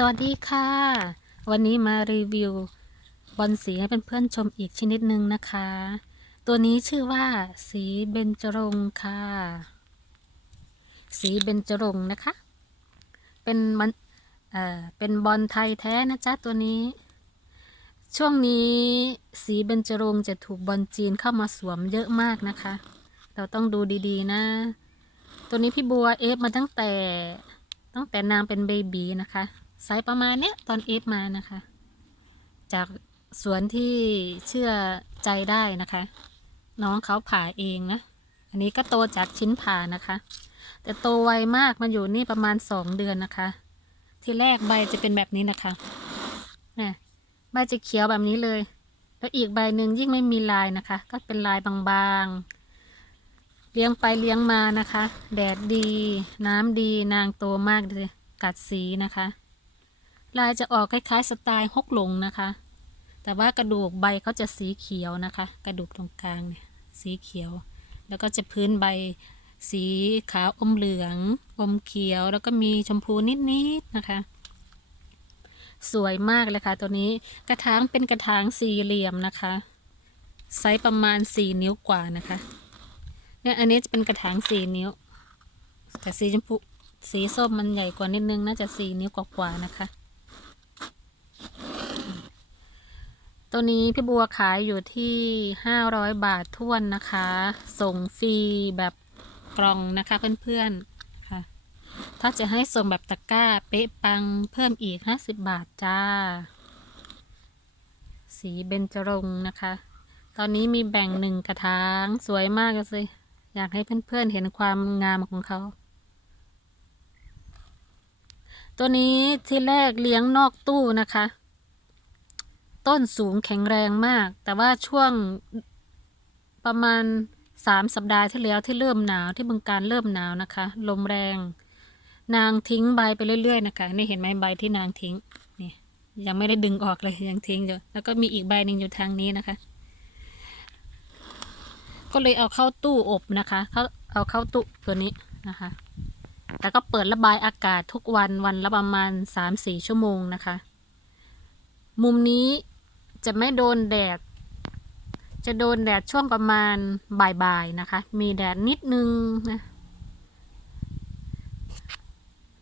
สวัสดีค่ะ วันนี้มารีวิวบอลสีให้เพื่อนๆชมอีกชนิดหนึ่งนะคะ ตัวนี้ชื่อว่าสีเบญจรงค์ค่ะ สีเบญจรงนะคะ เป็นมันเอ่อเป็นบอลไทยแท้นะจ๊ะตัวนี้ ช่วงนี้สีเบญจรงจะถูกบอลจีนเข้ามาสวมเยอะมากนะคะ เราต้องดูดีๆนะ ตัวนี้พี่บัวเอฟมาตั้งแต่ตั้งแต่นางเป็นเบบีนะคะ ไซส์ประมาณเนี้ยตอนเอฟมานะคะ จากสวนที่เชื่อใจได้นะคะ น้องเขาผ่าเองนะ อันนี้ก็โตจากชิ้นผ่านะคะ แต่โตไวมากมาอยู่นี่ประมาณสองเดือนนะคะ ที่แรกใบจะเป็นแบบนี้นะคะนะใบจะเขียวแบบนี้เลย แล้วอีกใบหนึ่งยิ่งไม่มีลายนะคะ ก็เป็นลายบางๆ เลี้ยงไปเลี้ยงมานะคะ แดดดี น้ำดีนางโตมากเลยกัดสีนะคะ ลายจะออกคล้ายๆสไตล์ฮกหลงนะคะ แต่ว่ากระดูกใบเขาจะสีเขียวนะคะ กระดูกตรงกลางเนี่ยสีเขียว แล้วก็จะพื้นใบสีขาวอมเหลือง อมเขียว แล้วก็มีชมพูนิดๆนะคะ สวยมากเลยค่ะ ตัวนี้กระถางเป็นกระถางสี่เหลี่ยมนะคะไซส์ประมาณสี่นิ้วกว่านะคะ เนี่ยอันนี้จะเป็นกระถางสี่นิ้ว แต่สีชมพูสีส้มมันใหญ่กว่านิดนึงน่าจะสี่นิ้วกว่าๆนะคะ ตัวนี้พี่บัวขายอยู่ที่ห้าร้อยบาททวนนะคะ ส่งฟรีแบบกล่องนะคะเพื่อนๆค่ะ ถ้าจะให้ส่งแบบตะกร้าเป๊ะปังเพิ่มอีกห้าสิบบาทจ้า สีเบญจรงค์นะคะ ตอนนี้มีแบ่งหนึ่งกระถางสวยมากเลยอยากให้เพื่อนๆเห็นความงามของเขา ตัวนี้ที่แรกเลี้ยงนอกตู้นะคะ ต้นสูงแข็งแรงมาก แต่ว่าช่วงประมาณสามสัปดาห์ที่แล้วที่เริ่มหนาวที่บึงการเริ่มหนาวนะคะ ลมแรง นางทิ้งใบไปเรื่อย ๆ นะคะ นี่เห็นไหมใบที่นางทิ้งนี่ยังไม่ได้ดึงออกเลยยังทิ้งอยู่แล้วก็มีอีกใบหนึ่งอยู่ทางนี้นะคะ ก็เลยเอาเข้าตู้อบนะคะเขาเอาเข้าตู้ตัวนี้นะคะ แล้วก็เปิดระบายอากาศทุกวันวันละประมาณสามสี่ชั่วโมงนะคะ มุมนี้ จะไม่โดนแดด จะโดนแดดช่วงประมาณบ่ายๆนะคะ มีแดดนิดนึงนะ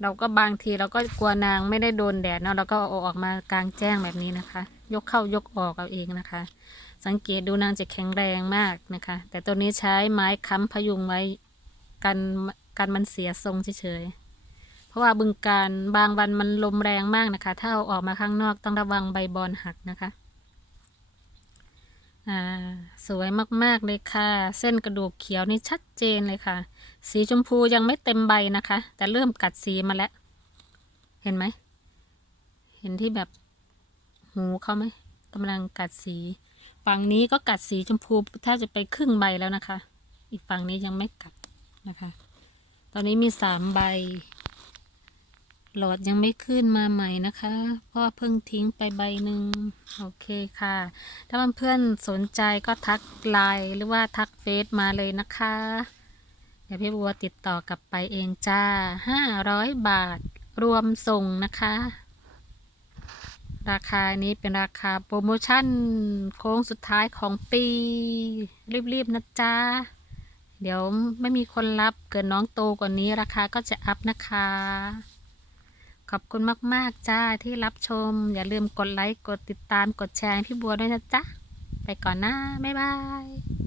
เราก็บางทีเราก็กลัวนางไม่ได้โดนแดดเนาะเราก็เอาออกมากลางแจ้งแบบนี้นะคะ ยกเข้ายกออกเอาเองนะคะ สังเกตดูนางจะแข็งแรงมากนะคะ แต่ตัวนี้ใช้ไม้ค้ำพยุงไว้กันกันมันเสียทรงเฉยๆเพราะว่าบึงการบางวันมันลมแรงมากนะคะ ถ้าเอาออกมาข้างนอกต้องระวังใบบอลหักนะคะ อ่าสวยมากๆเลยค่ะ เส้นกระดูกเขียวนี่ชัดเจนเลยค่ะ สีชมพูยังไม่เต็มใบนะคะ แต่เริ่มกัดสีมาแล้ว เห็นไหม เห็นที่แบบหูเขาไหมกำลังกัดสีฝั่งนี้ก็กัดสีชมพูถ้าจะไปครึ่งใบแล้วนะคะ อีกฝั่งนี้ยังไม่กัดนะคะ ตอนนี้มีสามใบ หลอดยังไม่ขึ้นมาใหม่นะคะเพราะเพิ่งทิ้งไปใบหนึ่งโอเคค่ะ ถ้าเพื่อนๆสนใจก็ทักไลน์หรือว่าทักเฟซมาเลยนะคะเดี๋ยวพี่บัวติดต่อกลับไปเองจ้าห้าร้อยบาทรวมส่งนะคะ ราคานี้เป็นราคาโปรโมชั่นโค้งสุดท้ายของปี รีบๆนะจ๊ะเดี๋ยวไม่มีคนรับเกิดน้องโตกว่านี้ราคาก็จะอัพนะคะ ขอบคุณมากๆจ้าที่รับชม อย่าลืมกดไลค์ กดติดตาม กดแชร์ให้พี่บัวด้วยนะจ๊ะ ไปก่อนนะ บ๊ายบาย